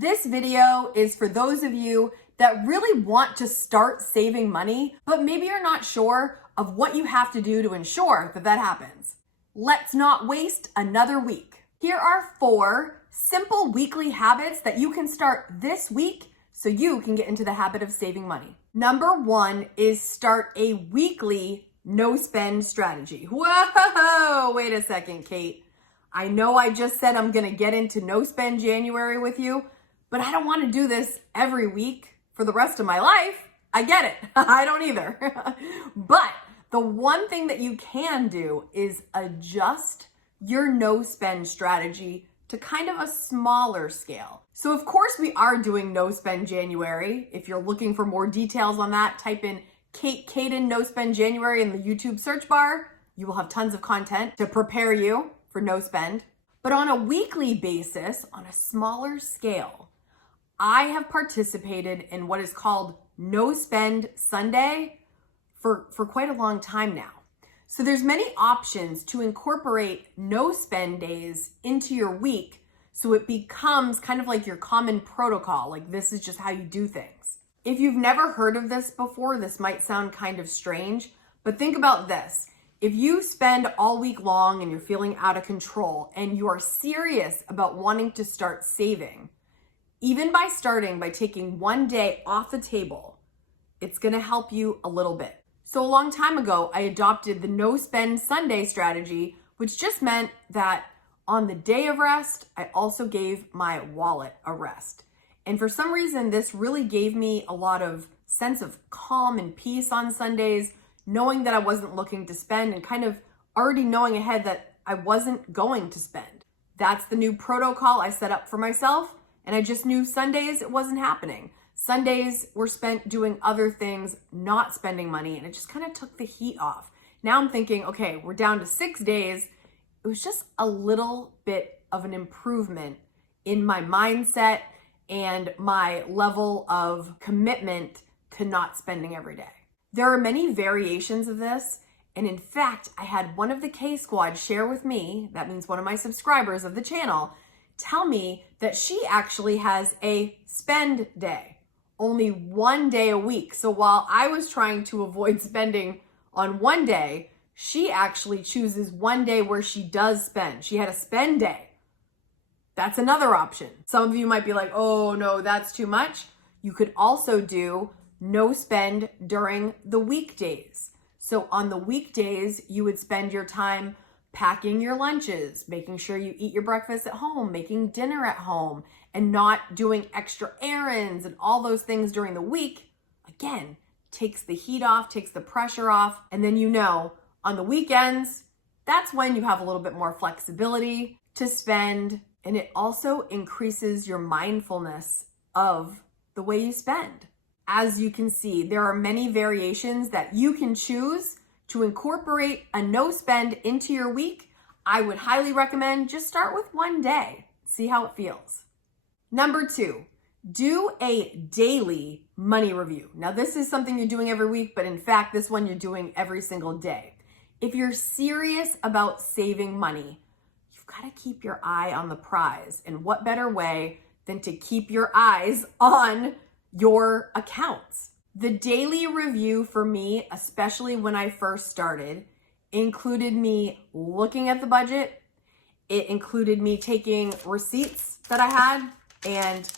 This video is for those of you that really want to start saving money, but maybe you're not sure of what you have to do to ensure that that happens. Let's not waste another week. Here are 4 simple weekly habits that you can start this week so you can get into the habit of saving money. Number 1 is start a weekly no spend strategy. Whoa, wait a second, Kate. I know I just said I'm gonna get into no spend January with you, but I don't want to do this every week for the rest of my life. I get it. I don't either. But the one thing that you can do is adjust your no spend strategy to kind of a smaller scale. So of course we are doing no spend January. If you're looking for more details on that, type in Kate Kaden no spend January in the YouTube search bar. You will have tons of content to prepare you for no spend. But on a weekly basis, on a smaller scale, I have participated in what is called No Spend Sunday for quite a long time now. So there's many options to incorporate no spend days into your week so it becomes kind of like your common protocol, like this is just how you do things. If you've never heard of this before, this might sound kind of strange, but think about this. If you spend all week long and you're feeling out of control and you are serious about wanting to start saving, even by taking one day off the table, it's gonna help you a little bit. So a long time ago, I adopted the no spend Sunday strategy, which just meant that on the day of rest, I also gave my wallet a rest. And for some reason, this really gave me a lot of sense of calm and peace on Sundays, knowing that I wasn't looking to spend and kind of already knowing ahead that I wasn't going to spend. That's the new protocol I set up for myself. And I just knew Sundays, it wasn't happening. Sundays were spent doing other things, not spending money, and it just kind of took the heat off. Now I'm thinking, okay, we're down to 6 days. It was just a little bit of an improvement in my mindset and my level of commitment to not spending every day. There are many variations of this. And in fact, I had one of the KSQUAD share with me, that means one of my subscribers of the channel, tell me that she actually has a spend day, only one day a week. So while I was trying to avoid spending on one day, she actually chooses one day where she does spend. She had a spend day. That's another option. Some of you might be like, oh no, that's too much. You could also do no spend during the weekdays. So on the weekdays, you would spend your time packing your lunches, making sure you eat your breakfast at home, making dinner at home, and not doing extra errands and all those things during the week. Again, takes the heat off, takes the pressure off. And then on the weekends, that's when you have a little bit more flexibility to spend. And it also increases your mindfulness of the way you spend. As you can see, there are many variations that you can choose to incorporate a no spend into your week. I would highly recommend just start with one day, see how it feels. Number 2, do a daily money review. Now this is something you're doing every week, but in fact, this one you're doing every single day. If you're serious about saving money, you've got to keep your eye on the prize. And what better way than to keep your eyes on your accounts? The daily review for me, especially when I first started, included me looking at the budget. It included me taking receipts that I had and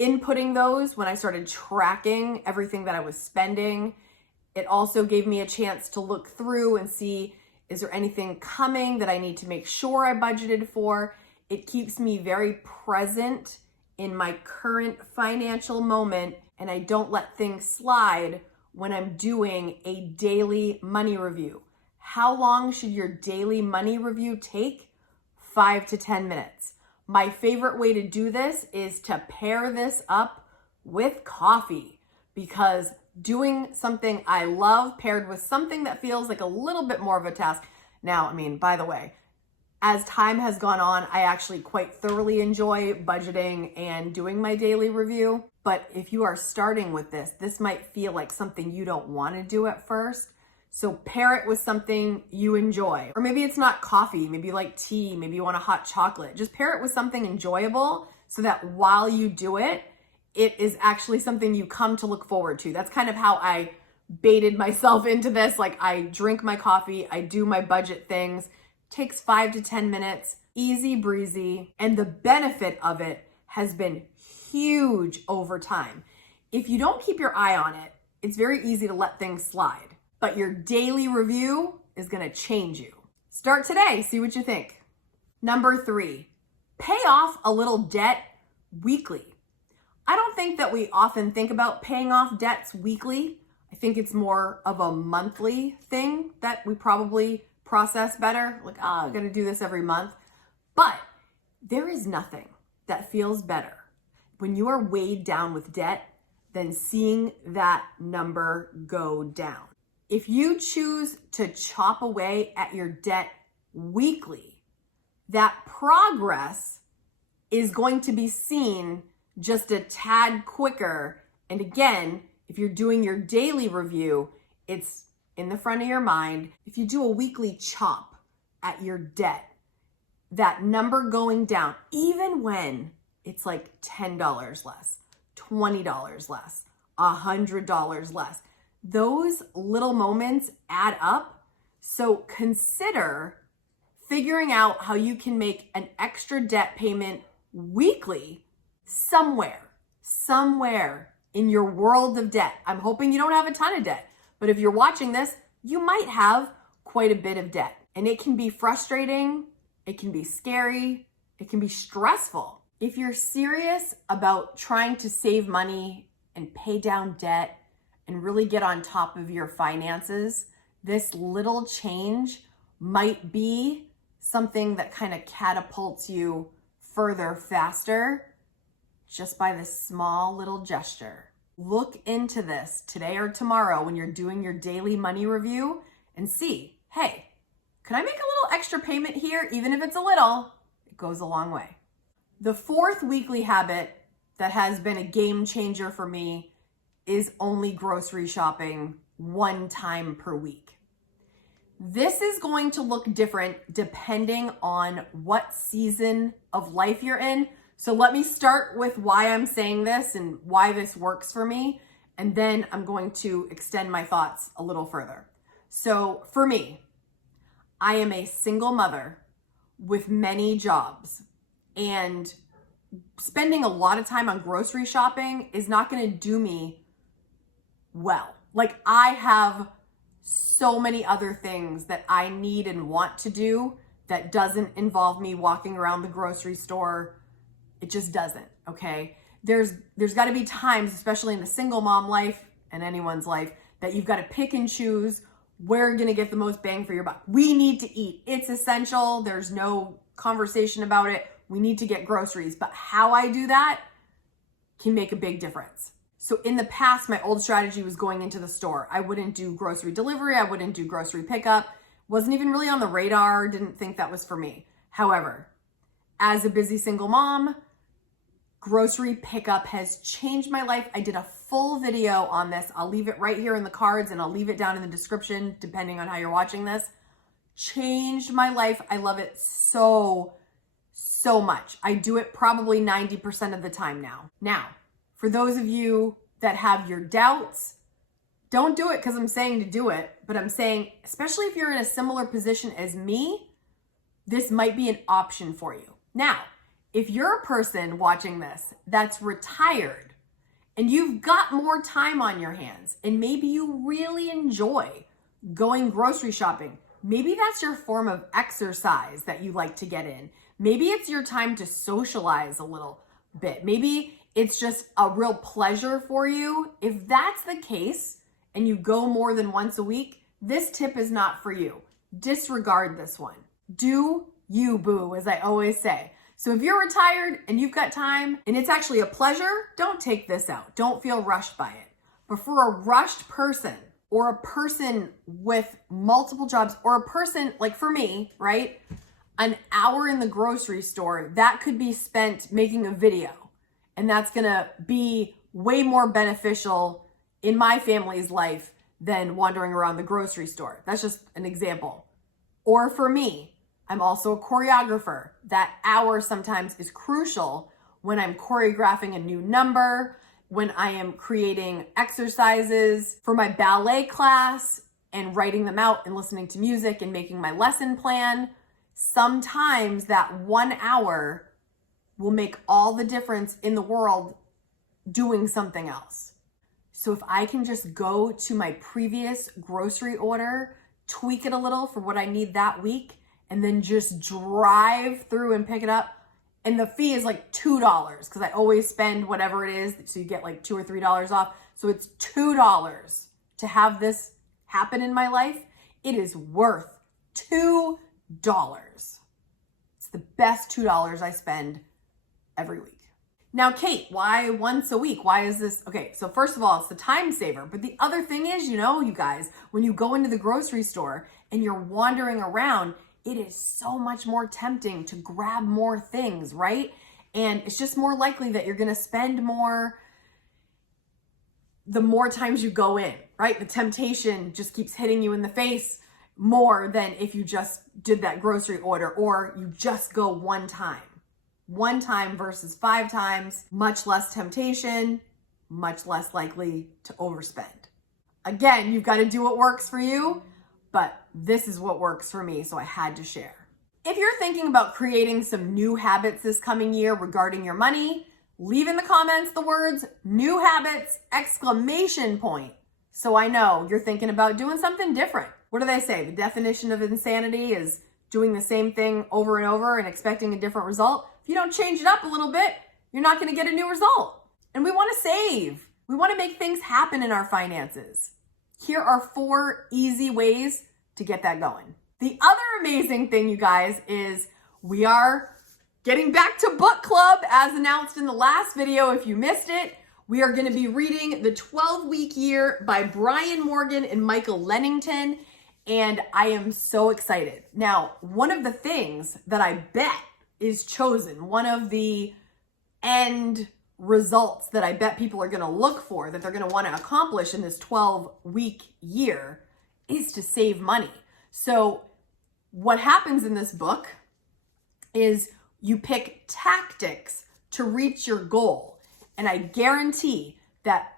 inputting those when I started tracking everything that I was spending. It also gave me a chance to look through and see, is there anything coming that I need to make sure I budgeted for? It keeps me very present in my current financial moment, and I don't let things slide when I'm doing a daily money review. How long should your daily money review take? 5 to 10 minutes. My favorite way to do this is to pair this up with coffee, because doing something I love paired with something that feels like a little bit more of a task. Now, by the way, as time has gone on, I actually quite thoroughly enjoy budgeting and doing my daily review. But if you are starting with this, this might feel like something you don't want to do at first. So pair it with something you enjoy. Or maybe it's not coffee, maybe you like tea, maybe you want a hot chocolate. Just pair it with something enjoyable so that while you do it, it is actually something you come to look forward to. That's kind of how I baited myself into this. Like, I drink my coffee, I do my budget things, takes 5 to 10 minutes, easy breezy. And the benefit of it has been huge over time. If you don't keep your eye on it, it's very easy to let things slide. But your daily review is gonna change you. Start today, see what you think. Number 3, pay off a little debt weekly. I don't think that we often think about paying off debts weekly. I think it's more of a monthly thing that we probably process better. Like, I gotta do this every month. But there is nothing that feels better when you are weighed down with debt than seeing that number go down. If you choose to chop away at your debt weekly, that progress is going to be seen just a tad quicker. And again, if you're doing your daily review, it's in the front of your mind. If you do a weekly chop at your debt, that number going down, even when it's like $10 less, $20 less, $100 less, those little moments add up. So consider figuring out how you can make an extra debt payment weekly somewhere in your world of debt. I'm hoping you don't have a ton of debt, but if you're watching this, you might have quite a bit of debt. And it can be frustrating, it can be scary, it can be stressful. If you're serious about trying to save money and pay down debt and really get on top of your finances, this little change might be something that kind of catapults you further faster just by this small little gesture. Look into this today or tomorrow when you're doing your daily money review and see, hey, can I make a little extra payment here? Even if it's a little, it goes a long way. The 4th weekly habit that has been a game changer for me is only grocery shopping 1 time per week. This is going to look different depending on what season of life you're in. So let me start with why I'm saying this and why this works for me, and then I'm going to extend my thoughts a little further. So for me, I am a single mother with many jobs, and spending a lot of time on grocery shopping is not going to do me well. Like, I have so many other things that I need and want to do that doesn't involve me walking around the grocery store. It just doesn't, okay? There's got to be times, especially in the single mom life and anyone's life, that you've got to pick and choose where you're going to get the most bang for your buck. We need to eat. It's essential. There's no conversation about it. We need to get groceries. But how I do that can make a big difference. So in the past, my old strategy was going into the store. I wouldn't do grocery delivery. I wouldn't do grocery pickup. Wasn't even really on the radar. Didn't think that was for me. However, as a busy single mom, grocery pickup has changed my life. I did a full video on this. I'll leave it right here in the cards, and I'll leave it down in the description, depending on how you're watching this. Changed my life. I love it so much. I do it probably 90% of the time now. Now, for those of you that have your doubts, don't do it because I'm saying to do it, but I'm saying, especially if you're in a similar position as me, this might be an option for you. Now, if you're a person watching this that's retired and you've got more time on your hands and maybe you really enjoy going grocery shopping, maybe that's your form of exercise that you like to get in. Maybe it's your time to socialize a little bit. Maybe it's just a real pleasure for you. If that's the case and you go more than once a week, this tip is not for you. Disregard this one. Do you, boo, as I always say. So if you're retired and you've got time and it's actually a pleasure, don't take this out. Don't feel rushed by it. But for a rushed person or a person with multiple jobs or a person like for me, right? An hour in the grocery store, that could be spent making a video. And that's gonna be way more beneficial in my family's life than wandering around the grocery store. That's just an example. Or for me, I'm also a choreographer. That hour sometimes is crucial when I'm choreographing a new number, when I am creating exercises for my ballet class and writing them out and listening to music and making my lesson plan. Sometimes that 1 hour will make all the difference in the world doing something else. So if I can just go to my previous grocery order, tweak it a little for what I need that week, and then just drive through and pick it up. And the fee is like $2 because I always spend whatever it is. So you get like $2 or $3 off. So it's $2 to have this happen in my life. It is worth $2. It's the best $2 I spend every week. Now, Kate, why once a week? Why is this? Okay, so first of all, it's the time saver. But the other thing is, you guys, when you go into the grocery store and you're wandering around, it is so much more tempting to grab more things, right? And it's just more likely that you're gonna spend more the more times you go in, right? The temptation just keeps hitting you in the face more than if you just did that grocery order or you just go one time. One time versus 5 times, much less temptation, much less likely to overspend. Again, you've got to do what works for you, but this is what works for me, so I had to share. If you're thinking about creating some new habits this coming year regarding your money, leave in the comments the words "new habits!" so I know you're thinking about doing something different. What do they say? The definition of insanity is doing the same thing over and over and expecting a different result. If you don't change it up a little bit, you're not going to get a new result. And we want to save. We want to make things happen in our finances. Here are 4 easy ways to get that going. The other amazing thing, you guys, is we are getting back to book club as announced in the last video. If you missed it, we are going to be reading The 12-Week Year by Brian Morgan and Michael Lennington. And I am so excited. Now, one of the things that I bet is chosen, one of the end results that I bet people are going to look for, that they're going to want to accomplish in this 12-week year, is to save money. So what happens in this book is you pick tactics to reach your goal. And I guarantee that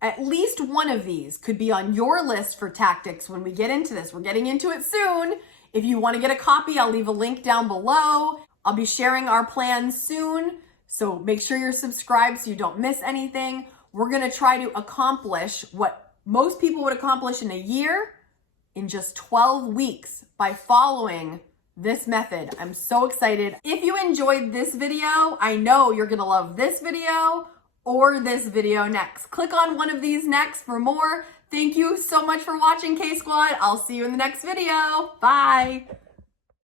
at least one of these could be on your list for tactics when we get into this. We're getting into it soon. If you want to get a copy, I'll leave a link down below. I'll be sharing our plans soon. So make sure you're subscribed so you don't miss anything. We're going to try to accomplish what most people would accomplish in a year in just 12 weeks by following this method. I'm so excited. If you enjoyed this video, I know you're going to love this video or this video next. Click on one of these next for more. Thank you so much for watching, K-Squad. I'll see you in the next video. Bye.